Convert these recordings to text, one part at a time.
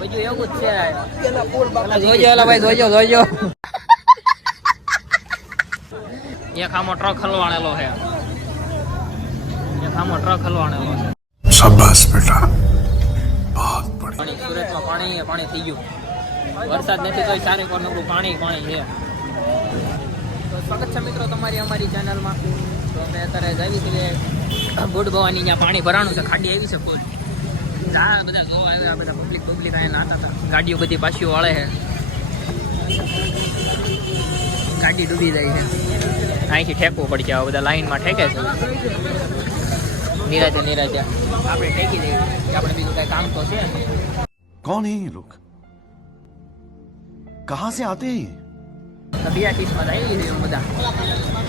બીજું એવું જ છે. જોજો એલા ભાઈ, જોજો. એક આમો ટ્રક હલવાણેલો છે. શાબાશ બેટા, બહુત બઢિયા. સુરતમાં પાણી થઈ ગયું. વરસાદ નથી તો ચારે કોર નકરું પાણી છે. તો સ્વાગત છે મિત્રો તમારી અમારી ચેનલમાં. તો અમે અત્યારે જઈએ છીએ બુડ ભવાની, જ્યાં પાણી ભરાણું છે. ખાડી આવી છે ફૂલ. બધા જોવા આવ્યા, બધા પબ્લિક અહીંયા નાતા હતા. ગાડીઓ બધી પાછીઓ વાળે છે. ગાડી ડૂબી જાય છે. અહીંથી ઠેકવું પડશે. હવે બધા લાઈનમાં ઠેકે છે. નિરાજે આપણે ઠેકી દઈએ. આપણે બીજું કઈ કામ તો છે. कौन है ये लोग, कहाँ से आते हैं? BRTમાં આવી છે બધા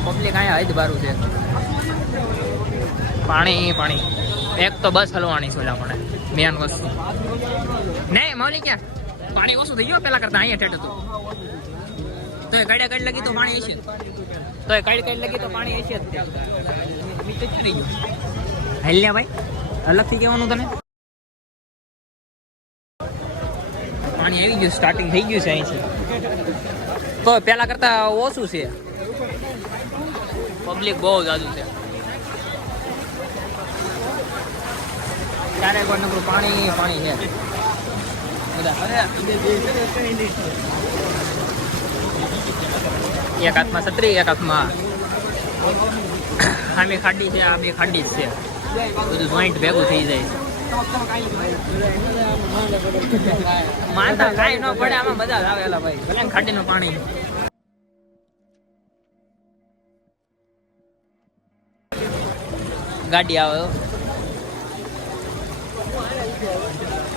પબ્લિક. અહીંયા હદ બારું છે. પાણી એક તો બસ હલવાની છે. આપણે મેન વસ્તુ નહીં મૌલિક, ક્યાં પાણી ઓછું થઈ ગયું પેલા કરતા. અહીંયા ઠેઠ હતું તો એ કડ લગી તો પાણી હશે. નીચે જ કરી ગયું. હલ્યા ભાઈ, અલગથી કહેવાનું તને. પાણી આવી ગયું, સ્ટાર્ટિંગ થઈ ગયું છે અહીંથી. તો પેલા કરતા ઓછું છે. પબ્લિક બહુ જાજુ છે. ચારે કોઈ નકરું પાણી છે બધા. એક હાથમાં છત્રી, એક હાથમાં આમે ખાડી છે. આ બે ખાડી જ છે. બધું જોઈન્ટ ભેગું થઈ જાય છે. માનતા કાંઈ ન પડે આમાં. મજા જ આવેલા ભાઈ. ભલે ખાડીનું પાણી. ગાડી આવે,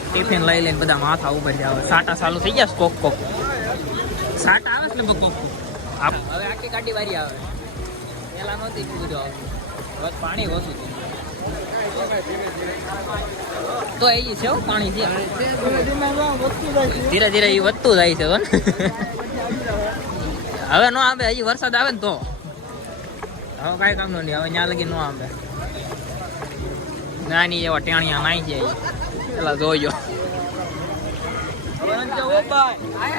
ટિફિન લઈ લઈને બધા માથા ઉપર જાવ. સાટા ચાલુ થઈ ગયા. કોક સાટા આવે છે ને કોક. હવે આખી ગાડી વારી આવે. પેલા નહોતી બધું આવે. બસ પાણી ઓછું છે તો એ છે પાણી છે. ધીરે ધીરે એ વધતું જાય છે. હવે નો આવે. હજી વરસાદ આવે ને તો હવે કાંઈ કામ નહીં. હવે ત્યાં લગી નો આવે. નાની એવા ટેણિયા નાઈ જાય. પેલા જોજો.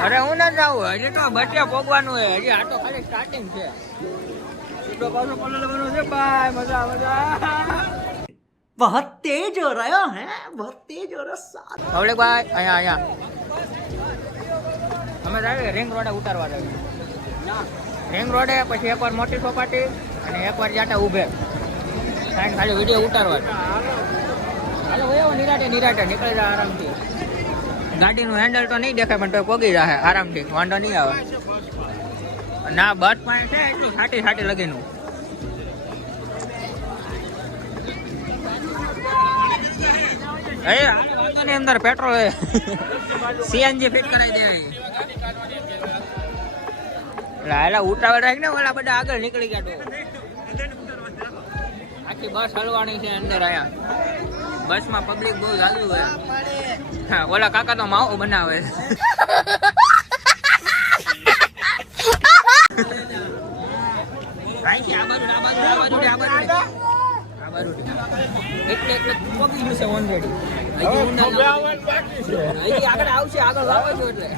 અરે હું ના જાઉં. હજી તો બચે પોગવાનું હોય. હજી આ તો ખાલી સ્ટાર્ટિંગ છે. बहुत तेज हो रहा है, बहुत तेज हो रहा है. પબ્લિક ભાઈ અહીંયા અમે જાય રિંગ રોડે ઉતારવા જઈએ. રિંગ રોડે પછી એકવાર મોટી સોપાટી અને એકવાર જાટા ઊભે ખાલી વિડીયો ઉતારવા. હાલો ભાઈ નિરાટે નીકળી જાય આરામથી. ગાડીનું હેન્ડલ તો નહીં દેખાય પણ તો પોગી જાય આરામથી. વાંધો નહીં આવે. ના બસ પાસે છે એટલું છાટી લગીનું. ની અંદર પેટ્રોલ સીએનજી ફિટ કરાવી દેવાય. એટલે ઉતાવળ રાખ ને. ઓલા બધા આગળ નીકળી ગયા. આખી બસ હલવાની છે અંદર. આયા બસમાં પબ્લિક બહુ ચાલુ હોય. હા, ઓલા કાકા તો માવો બનાવે. એટલે પોગી ગયું છે ઓલરેડી. હજી આગળ આવશે. આગળ લાવો છો એટલે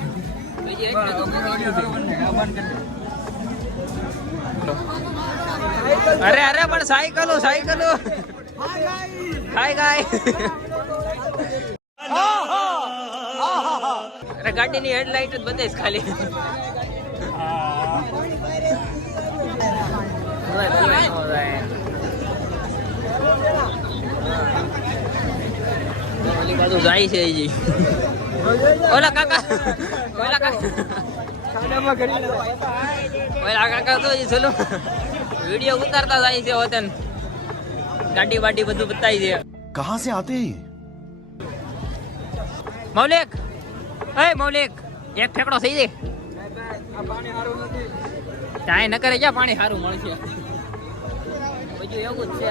હજી એટલે તો પોગી ગયું છે. અરે પણ સાયકલો હાય ગાય. અરે ગાડીની હેડલાઇટ જ બતાવીશ ખાલી. ઓલી બાજુ જાય છે હજી. ઓલા કાકા તો ચલો વિડીયો ઉતારતા જાય છે. વતન ગાડી વાડી બધું બતાવી દે. कहाँ से आते हैं? મૌલિક એક ફેકડો થઈ દે. ચાય ન કરે ક્યાં પાણી સારું મળશે. બીજું એવું જ છે.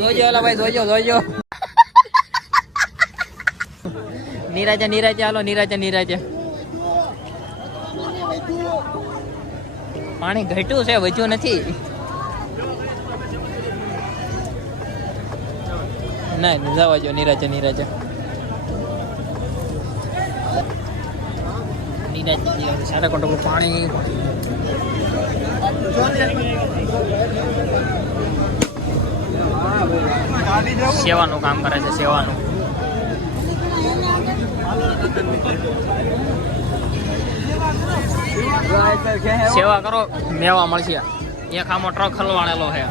જોજો ઓલા ભાઈ, જોજો. નિરાજે હાલો. નિરાજે પાણી ઘટ્યું છે, વધ્યું નથી. ના જવા જો. નિરાજે નીરાજ સાથે કોટકલું પાણી સેવાનું કામ કરે છે સેવાનું સેવા કરો મેવા મળશે એક આમો ટ્રક હલવાણેલો છે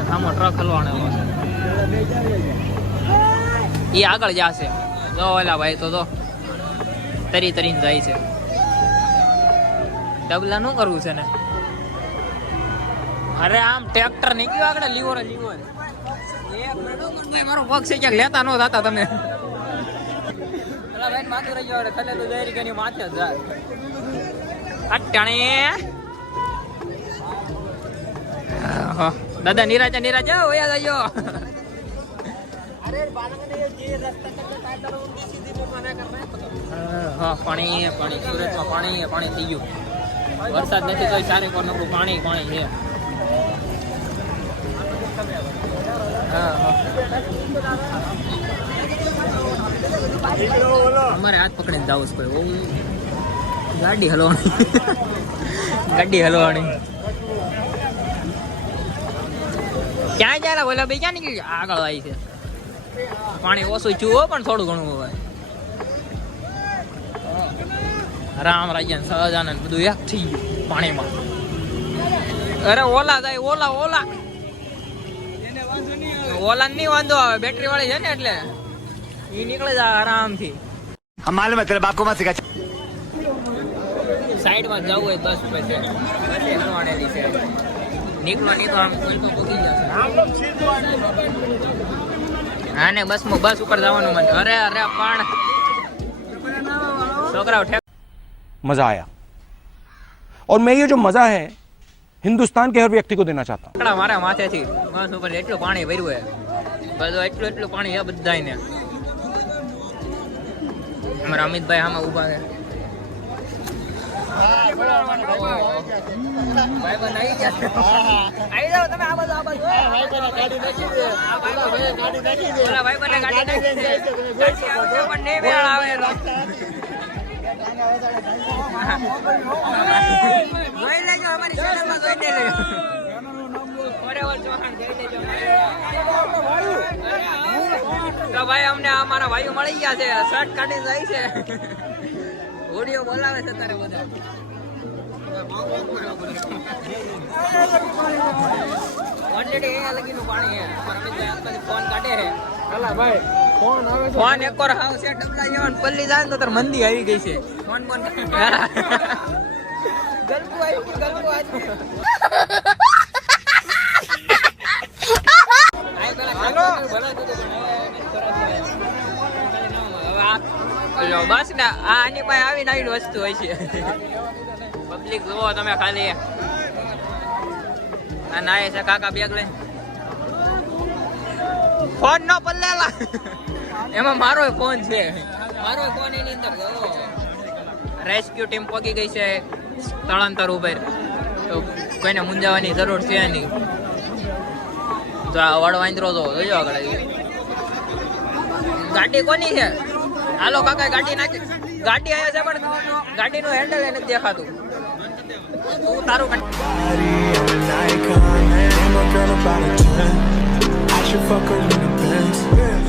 એક આમો ટ્રક હલવાણેલો છે એ આગળ જશે જો ઓલા ભાઈ તો તરી તરીને જાય છે ડબલા નું કરવું છે ને અરે આમ ટ્રેક્ટર નીકળ્યું આગળ લીવર એક મિનિટ મારો પગ છે ક્યાંક લેતા ન થતા તમે ભાઈ માથું રહી ગયો થલેલું જઈ કે માથે જ જાય અટાણી દાદા નિરાજા ઓયા જજો હા પાણી સુરતમાં પાણી થઈ ગયું વરસાદ નથી તો સારે કોર નકરું પાણી છે અમારે હાથ પકડીને જવું છે કોઈ ગાડી હલવાની ક્યાં જાય બોલા ભાઈ ક્યાં નીકળી આગળ આવી છે પાણી ઓછું ચૂવો પણ થોડું ઘણું હોય રામ રાજ્યા સહજાનંદ બધું એક થઈ ગયું પાણીમાં અરે ઓલા જાય ઓલા નહીં વાંધો આવે બેટરી વાળી છે ને એટલે એ નીકળે જાય આરામથી સાઈડમાં જવું હોય 10 રૂપિયા છે હલવાણેલી છે નીકળો આમ કોઈ તો ભૂગી જશે હા ને બસ ઉપર જવાનું મન અરે પણ છોકરાઓ मजा आया और मैं ये जो मजा है हिंदुस्तान के हर व्यक्ति को देना चाहता हूँ મારા માથેથી બસ ઉપર એટલું પાણી ભર્યું છે બધું એટલું પાણી છે બધાને અમારા અમિતભાઈ આમાં ઉભા છે ભાઈ અમને અમારા ભાઈઓ મળી ગયા છે શર્ટ કાઢીને જાય છે ઓડિયો બોલાવે છે તારે બધા ઓલરેડી એ લગીનું પાણી છે રમેશભાઈ ફોન કાઢે છે ફોન એક વાર હાવ છે ડબલા જવાનું પલ્લી જાય તો તાર મંદી આવી ગઈ છે ફોન ગલપુ બસ ને આની પાસે આવીને આવી વસ્તુ હોય છે પબ્લિક જુઓ તમે ખાલી આ નાય છે કાકા બેગ લઈને ફોન નો પલ્લેલા એમાં મારો ફોન છે એની અંદર રેસ્ક્યુ ટીમ પહોંચી ગઈ છે સ્થળાંતર ઉપર તો કોઈને મૂંઝાવાની જરૂર છે નહીં તો આ વડ વાંદરો તો જોયો આગળ ગાડી કોની છે હાલો કાકા ગાડી નાખી ગાડી આવ્યા છે પણ ગાડીનું હેન્ડલ એને દેખાતું તું તારું I should fuck her in the Benz.